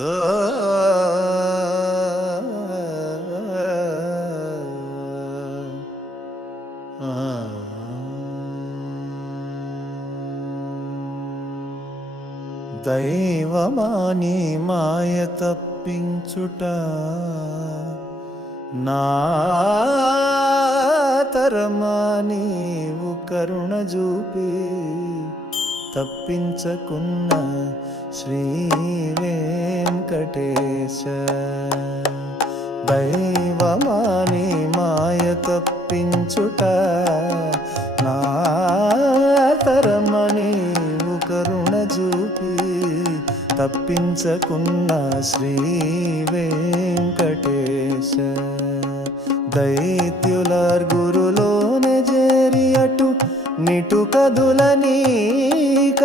దైవమాని మాయ తప్పించుట నా తరమా నీవు కరుణ చూపి తప్పించకున్న శ్రీ వెంకటేశ. దైవమాని మాయ తప్పించుట నా తరమా నీవు కరుణ చూపి తప్పించకున్న శ్రీ వెంకటేశ. దైత్యులర్గురులోనే చేరి అటు నిటు కదులనీక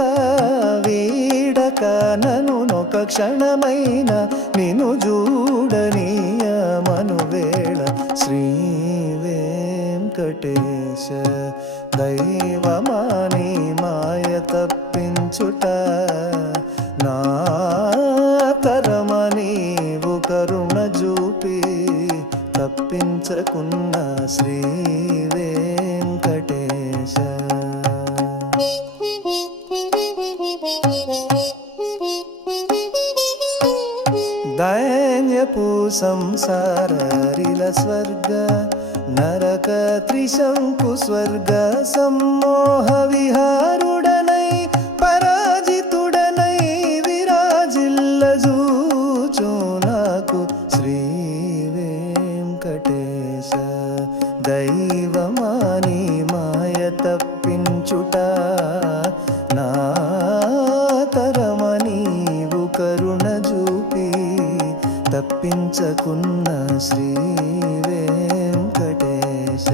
వీడక నను నొక క్షణమైన నిను చూడనీయమను వేళ శ్రీ వెంకటేశ. దైవమాని మాయ తప్పించుట నా తరమ నీవు కరుణ చూపి తప్పించకున్న శ్రీ వెంకటేశ. దైన్యపు సంసారిల స్వర్గ నరక త్రిశంకు స్వర్గ సమ్మోహ విహారుడనై పరాజితుడనై విరాజిల్ల జూచు నాకు శ్రీ వెంకటేశ. దైవమాని మాయ తప్పించుట నా తరమ నీవు కరుణ చూపి తప్పించకున్న శ్రీ వెంకటేశ.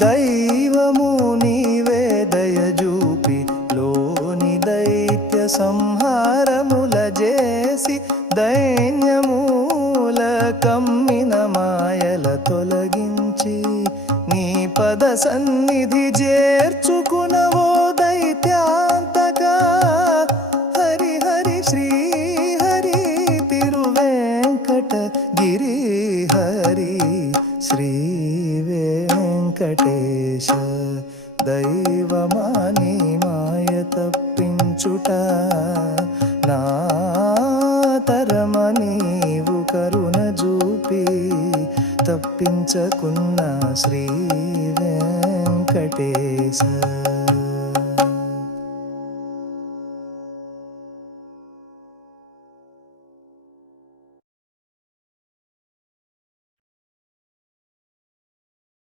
దైవము నీవే దయజూపి లోని దైత్య సంహారముల చేసి దైన్యమూల కమ్మిన మాయల తొలగించి నీ పద సన్నిధి చేర్చుకునవో దైత్యాంతక. హరి హరి శ్రీ హరి తిరువెంకట గిరి హరి శ్రీ వెంకటేశ. దైవమాని మాయ తప్పించుట నా తరమ నీవు కరుణ చూపి తప్పించకున్న శ్రీ వెంకటేశ.